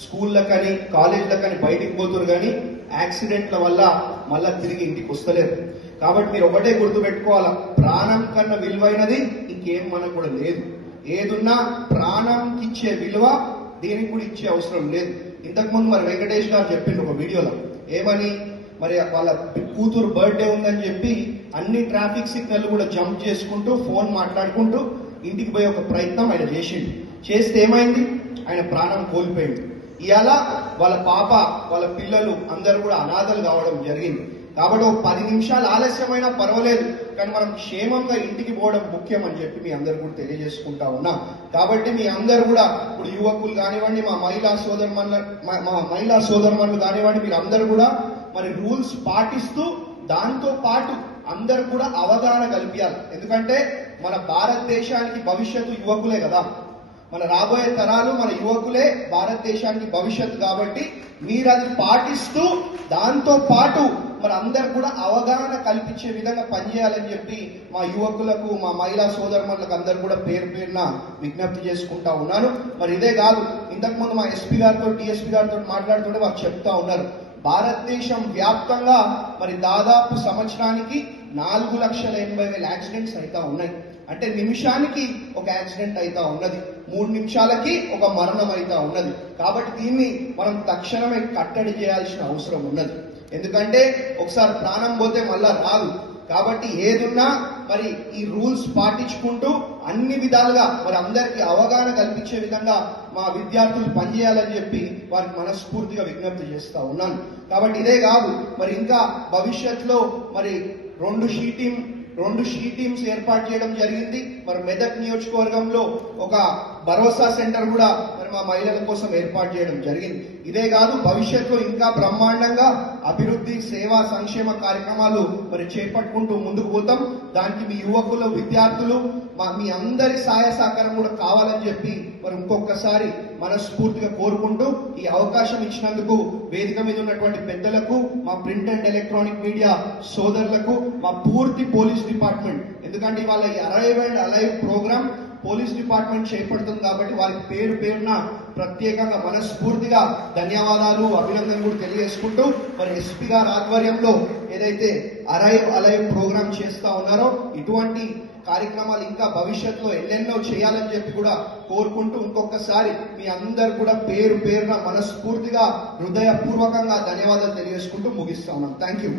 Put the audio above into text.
స్కూళ్ళకని కాలేజీలకని బయటికి పోతున్నారు కానీ యాక్సిడెంట్ల వల్ల మళ్ళా తిరిగి ఇంటికి వస్తలేరు. కాబట్టి మీరు ఒకటే గుర్తుపెట్టుకోవాలా, ప్రాణం కన్నా విలువైనది ఇంకేం మనకు కూడా లేదు. ఏదున్నా ప్రాణంకి ఇచ్చే విలువ దేనికి కూడా ఇచ్చే అవసరం లేదు. ఇంతకుముందు మరి వెంకటేష్ గారు చెప్పిండు ఒక వీడియోలో ఏమని, మరి వాళ్ళ కూతురు బర్త్డే ఉందని చెప్పి అన్ని ట్రాఫిక్ సిగ్నల్ కూడా జంప్ చేసుకుంటూ ఫోన్ మాట్లాడుకుంటూ ఇంటికి పోయే ఒక ప్రయత్నం ఆయన చేసిండు. చేస్తే ఏమైంది, ఆయన ప్రాణం కోల్పోయింది. ఇవాళ వాళ్ళ పాప వాళ్ళ పిల్లలు అందరూ కూడా అనాథలు కావడం జరిగింది. కాబట్టి ఒక 10 నిమిషాలు ఆలస్యమైనా పర్వాలేదు, కానీ మనం క్షేమంగా ఇంటికి పోవడం ముఖ్యం అని చెప్పి మీ అందరు కూడా తెలియజేసుకుంటా ఉన్నాం. కాబట్టి మీ అందరు కూడా ఇప్పుడు యువకులు కానివ్వండి, మా మహిళా సోదరుమణులు కానివ్వండి, మీరు అందరూ కూడా మరి రూల్స్ పాటిస్తూ దాంతో పాటు అందరు కూడా అవగాహన కల్పించాలి. ఎందుకంటే మన భారతదేశానికి భవిష్యత్తు యువకులే కదా, మన రాబోయే తరాలు మన యువకులే భారతదేశానికి భవిష్యత్తు. కాబట్టి మీరు అది పాటిస్తూ దాంతో పాటు మరి అందరు కూడా అవగాహన కల్పించే విధంగా పనిచేయాలని చెప్పి మా యువకులకు, మా మహిళా సోదరులకు అందరు కూడా పేరు పేరున విజ్ఞప్తి చేసుకుంటా ఉన్నాను. మరి ఇదే కాదు, ఇంతకుముందు మా ఎస్పీ గారితో డిఎస్పీ గారితో మాట్లాడుతుంటే వారు చెప్తా ఉన్నారు, భారతదేశం వ్యాప్తంగా మరి దాదాపు సంవత్సరానికి 4,80,000 యాక్సిడెంట్స్ అయితే ఉన్నాయి. అంటే నిమిషానికి ఒక యాక్సిడెంట్ అయితే ఉన్నది, 3 నిమిషాలకి ఒక మరణం అయితే ఉన్నది. కాబట్టి దీన్ని మనం తక్షణమే కట్టడి చేయాల్సిన అవసరం ఉన్నది. ఎందుకంటే ఒకసారి ప్రాణం పోతే మళ్ళా రాదు. కాబట్టి ఏదున్నా మరి ఈ రూల్స్ పాటించుకుంటూ అన్ని విధాలుగా మరి అందరికీ అవగాహన కల్పించే విధంగా మా విద్యార్థులు పనిచేయాలని చెప్పి వారికి మనస్ఫూర్తిగా విజ్ఞప్తి చేస్తా ఉన్నాను. కాబట్టి ఇదే కాదు, మరి ఇంకా భవిష్యత్తులో మరి రెండు షీ టీమ్స్ ఏర్పాటు చేయడం జరిగింది. మరి మెదక్ నియోజకవర్గంలో ఒక భరోసా సెంటర్ కూడా మరి మా మహిళల కోసం ఏర్పాటు చేయడం జరిగింది. ఇదే కాదు, భవిష్యత్తులో ఇంకా బ్రహ్మాండంగా అభివృద్ధి, సేవా, సంక్షేమ కార్యక్రమాలు మరి చేపట్టుకుంటూ ముందుకు పోతాం. దానికి మీ యువకులు, విద్యార్థులు మీ అందరి సహాయ సహకారం కూడా కావాలని చెప్పి మరి ఇంకొకసారి మనస్ఫూర్తిగా కోరుకుంటూ ఈ అవకాశం ఇచ్చినందుకు వేదిక మీద ఉన్నటువంటి పెద్దలకు, మా ప్రింట్ అండ్ ఎలక్ట్రానిక్ మీడియా సోదరులకు, మా పూర్తి పోలీస్ డిపార్ట్మెంట్, ఎందుకంటే ఇవాళ ఈ arrive and alive programme police department చేపడుతుంది కాబట్టి వారికి పేరు పేరున ప్రత్యేకంగా మనస్ఫూర్తిగా ధన్యవాదాలు, అభినందనలు కూడా తెలియజేసుకుంటూ మరి ఎస్పీ గారి ఆధ్వర్యంలో ఏదైతే అరైవ్ అలైవ్ ప్రోగ్రామ్ చేస్తా ఉన్నారో ఇటువంటి కార్యక్రమాలు ఇంకా భవిష్యత్తులో ఎన్నెన్నో చేయాలని చెప్పి కూడా కోరుకుంటూ ఇంకొకసారి మీ అందరు కూడా పేరు పేరున మనస్ఫూర్తిగా హృదయపూర్వకంగా ధన్యవాదాలు తెలియజేసుకుంటూ ముగిస్తా ఉన్నాం. Thank you.